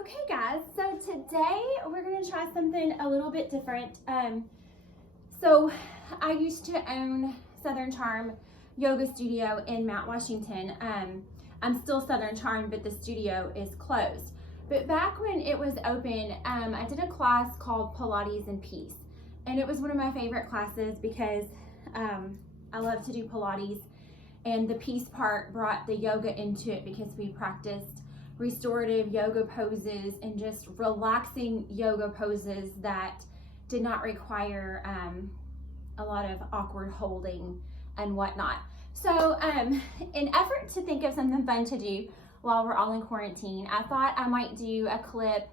Okay guys, so today we're going to try something a little bit different. So I used to own Southern Charm Yoga Studio in Mount Washington. I'm still Southern Charm, but the studio is closed. But back when it was open, I did a class called Pilates Peace. And it was one of my favorite classes because I love to do Pilates. And the peace part brought the yoga into it because we practiced restorative yoga poses and just relaxing yoga poses that did not require a lot of awkward holding and whatnot. So in effort to think of something fun to do while we're all in quarantine, I thought I might do a clip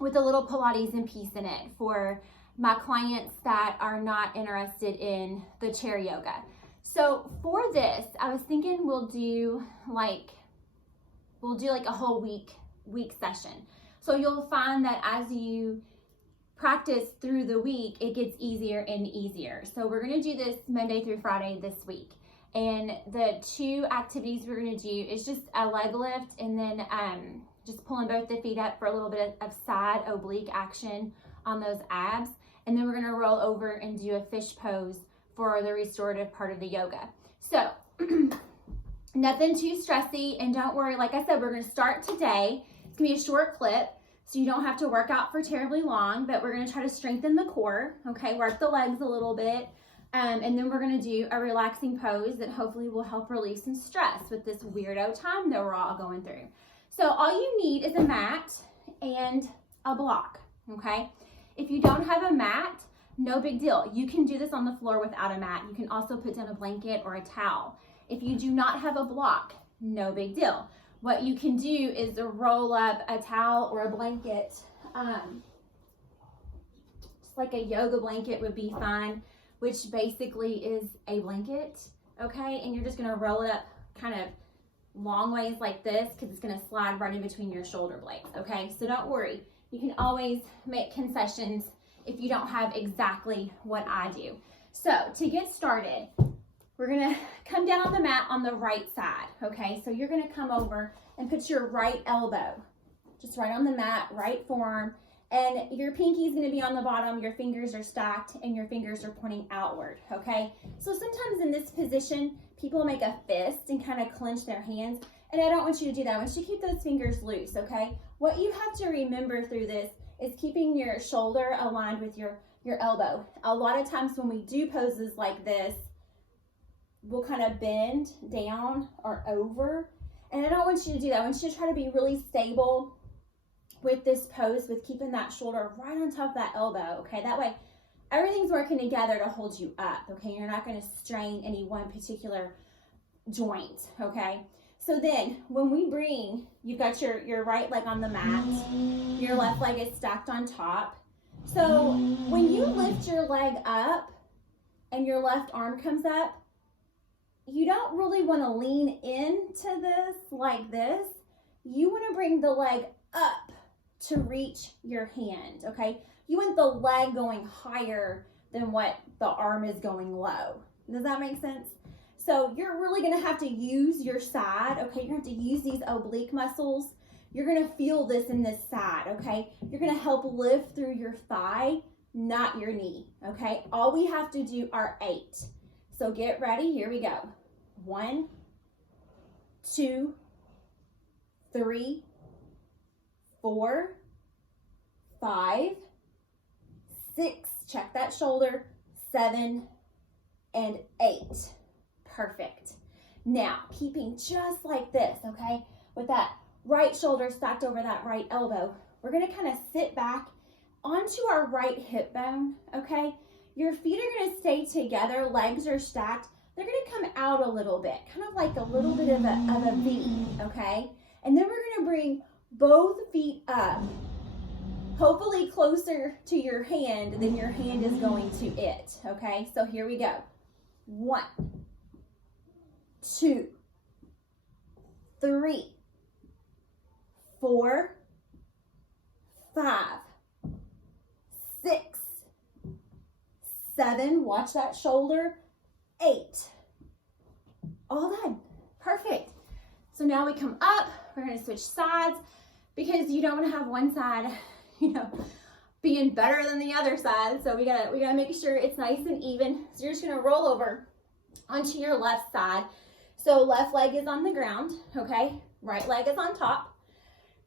with a little Pilates and Peace in it for my clients that are not interested in the chair yoga. So for this, I was thinking we'll do like a whole week session. So you'll find that as you practice through the week, it gets easier and easier. So we're gonna do this Monday through Friday this week. And the two activities we're gonna do is just a leg lift and then just pulling both the feet up for a little bit of side oblique action on those abs. And then we're gonna roll over and do a fish pose for the restorative part of the yoga. So, nothing too stressy, and don't worry, like I said, we're gonna start today. It's gonna be a short clip, so you don't have to work out for terribly long, but we're gonna try to strengthen the core, okay? Work the legs a little bit, and then we're gonna do a relaxing pose that hopefully will help relieve some stress with this weirdo time that we're all going through. So all you need is a mat and a block, okay? If you don't have a mat, no big deal. You can do this on the floor without a mat. You can also put down a blanket or a towel. If you do not have a block, no big deal. What you can do is roll up a towel or a blanket. Just like a yoga blanket would be fine, which basically is a blanket, okay? And you're just gonna roll it up kind of long ways like this because it's gonna slide right in between your shoulder blades, okay? So don't worry. You can always make concessions if you don't have exactly what I do. So to get started, we're gonna come down on the mat on the right side, okay? So you're gonna come over and put your right elbow just right on the mat, right forearm, and your pinky's gonna be on the bottom, your fingers are stacked, and your fingers are pointing outward, okay? So sometimes in this position, people make a fist and kind of clench their hands, and I don't want you to do that. I want you to keep those fingers loose, okay? What you have to remember through this is keeping your shoulder aligned with your elbow. A lot of times when we do poses like this, we'll kind of bend down or over, and I don't want you to do that. I want you to try to be really stable with this pose, with keeping that shoulder right on top of that elbow, okay? That way everything's working together to hold you up, okay? You're not going to strain any one particular joint, okay? So then when we bring, you've got your right leg on the mat, your left leg is stacked on top. So when you lift your leg up and your left arm comes up, you don't really want to lean into this like this. You want to bring the leg up to reach your hand, okay? You want the leg going higher than what the arm is going low. Does that make sense? So you're really gonna have to use your side, okay? You're gonna have to use these oblique muscles. You're gonna feel this in this side, okay? You're gonna help lift through your thigh, not your knee, okay? All we have to do are 8. So get ready, here we go. 1, 2, 3, 4, 5, 6, check that shoulder, 7, and 8. Perfect. Now, keeping just like this, okay, with that right shoulder stacked over that right elbow, we're gonna kind of sit back onto our right hip bone, okay? Your feet are gonna stay together, legs are stacked. They're gonna come out a little bit, kind of like a little bit of a V, okay? And then we're gonna bring both feet up, hopefully closer to your hand than your hand is going to it, okay? So here we go. 1, 2, 3, 4, 5, 6, 7, watch that shoulder, 8. All done. Perfect. So now we come up, we're going to switch sides. because you don't want to have one side, you know, being better than the other side. So we gotta make sure it's nice and even. So you're just gonna roll over onto your left side. So left leg is on the ground, okay? Right leg is on top.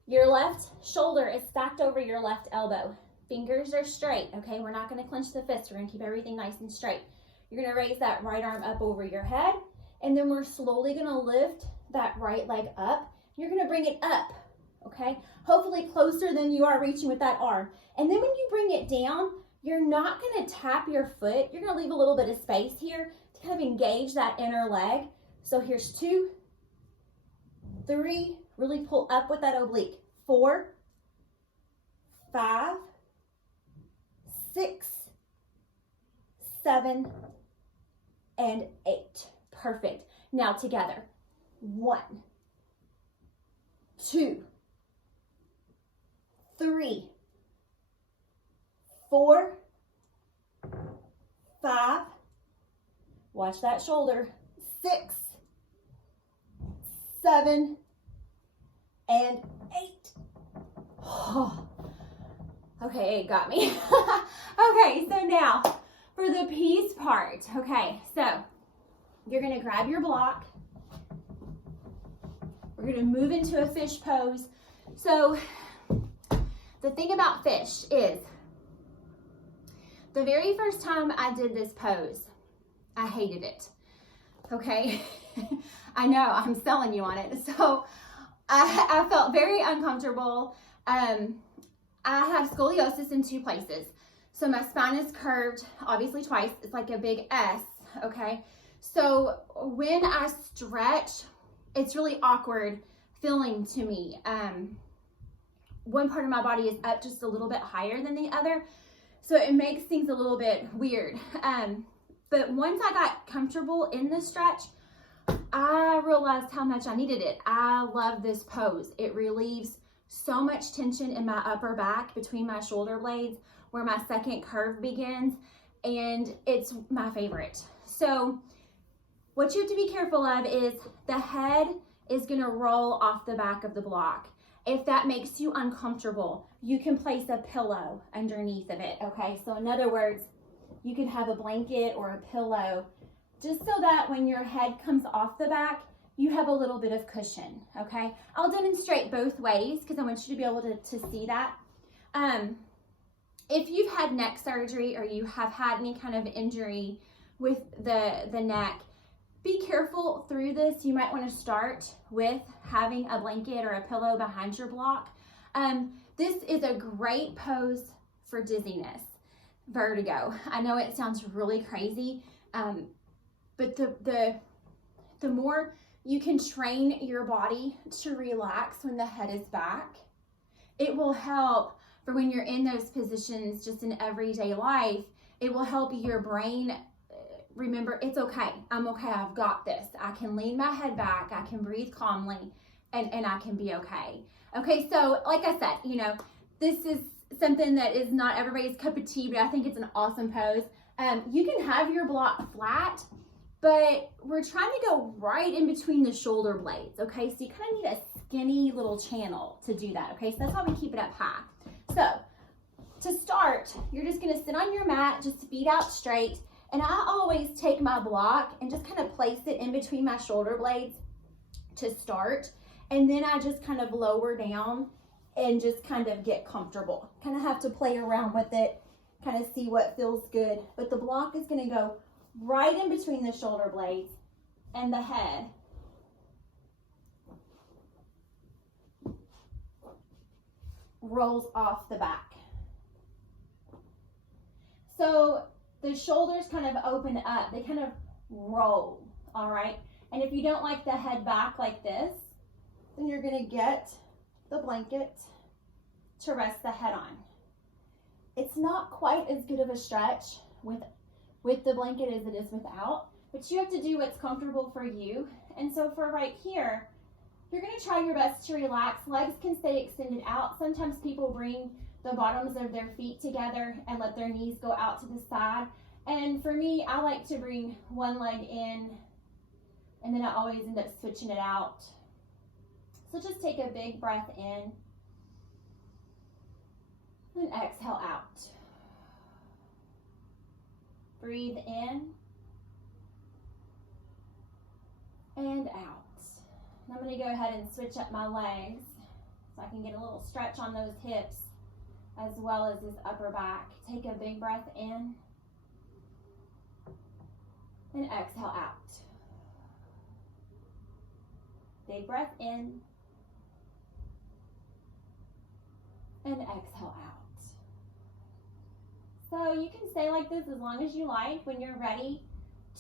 Your left shoulder is stacked over your left elbow. Fingers are straight, okay? We're not gonna clench the fists. We're gonna keep everything nice and straight. You're gonna raise that right arm up over your head, and then we're slowly gonna lift that right leg up. You're gonna bring it up, okay? Hopefully closer than you are reaching with that arm. And then when you bring it down, you're not gonna tap your foot. You're gonna leave a little bit of space here to kind of engage that inner leg. So here's 2, 3, really pull up with that oblique. 4, 5, 6, 7, and 8. Perfect. Now together. 1, 2, 3, 4, 5, watch that shoulder, 6, 7, and 8. Oh. Okay, it got me. Okay, so now for the peace part. Okay, so you're gonna grab your block. We're gonna move into a fish pose. So the thing about fish is, the very first time I did this pose, I hated it, okay? I know, I'm selling you on it. So I felt very uncomfortable. I have scoliosis in 2 places. So my spine is curved, obviously twice. It's like a big S, okay? So when I stretch, it's really awkward feeling to me. One part of my body is up just a little bit higher than the other. So it makes things a little bit weird. But once I got comfortable in the stretch, I realized how much I needed it. I love this pose. It relieves so much tension in my upper back between my shoulder blades where my second curve begins, and it's my favorite. So what you have to be careful of is the head is gonna roll off the back of the block. If that makes you uncomfortable, you can place a pillow underneath of it, okay? So in other words, you can have a blanket or a pillow just so that when your head comes off the back, you have a little bit of cushion, okay? I'll demonstrate both ways because I want you to be able to see that. If you've had neck surgery or you have had any kind of injury with the neck, be careful through this. You might want to start with having a blanket or a pillow behind your block. This is a great pose for dizziness, vertigo. I know it sounds really crazy, but the more you can train your body to relax when the head is back, it will help for when you're in those positions just in everyday life. It will help your brain remember, it's okay, I'm okay, I've got this. I can lean my head back, I can breathe calmly, and I can be okay. Okay, so like I said, you know, this is something that is not everybody's cup of tea, but I think it's an awesome pose. You can have your block flat, but we're trying to go right in between the shoulder blades, okay? So you kind of need a skinny little channel to do that, okay? So that's why we keep it up high. So to start, you're just gonna sit on your mat, just feet out straight, and I always take my block and just kind of place it in between my shoulder blades to start, and then I just kind of lower down and just kind of get comfortable. Kind of have to play around with it, kind of see what feels good, but the block is gonna go right in between the shoulder blades and the head. Rolls off the back. So the shoulders kind of open up, they kind of roll, all right? And if you don't like the head back like this, then you're gonna get the blanket to rest the head on. It's not quite as good of a stretch with the blanket as it is without, but you have to do what's comfortable for you. And so for right here, you're gonna try your best to relax. Legs can stay extended out. Sometimes people bring the bottoms of their feet together and let their knees go out to the side. And for me, I like to bring one leg in, and then I always end up switching it out. So just take a big breath in And exhale out. Breathe in and out. And I'm going to go ahead and switch up my legs so I can get a little stretch on those hips as well as this upper back. Take a big breath in and exhale out. Big breath in and exhale out. So you can stay like this as long as you like. When you're ready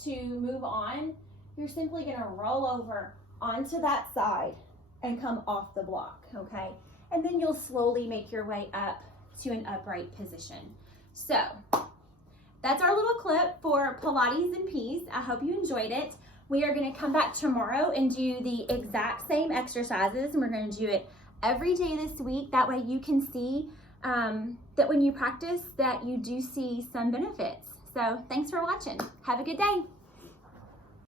to move on, you're simply going to roll over onto that side and come off the block, okay? And then you'll slowly make your way up to an upright position. So that's our little clip for Pilates and Peace. I hope you enjoyed it. We are going to come back tomorrow and do the exact same exercises, and we're going to do it every day this week. That way you can see that when you practice that you do see some benefits. So thanks for watching. Have a good day.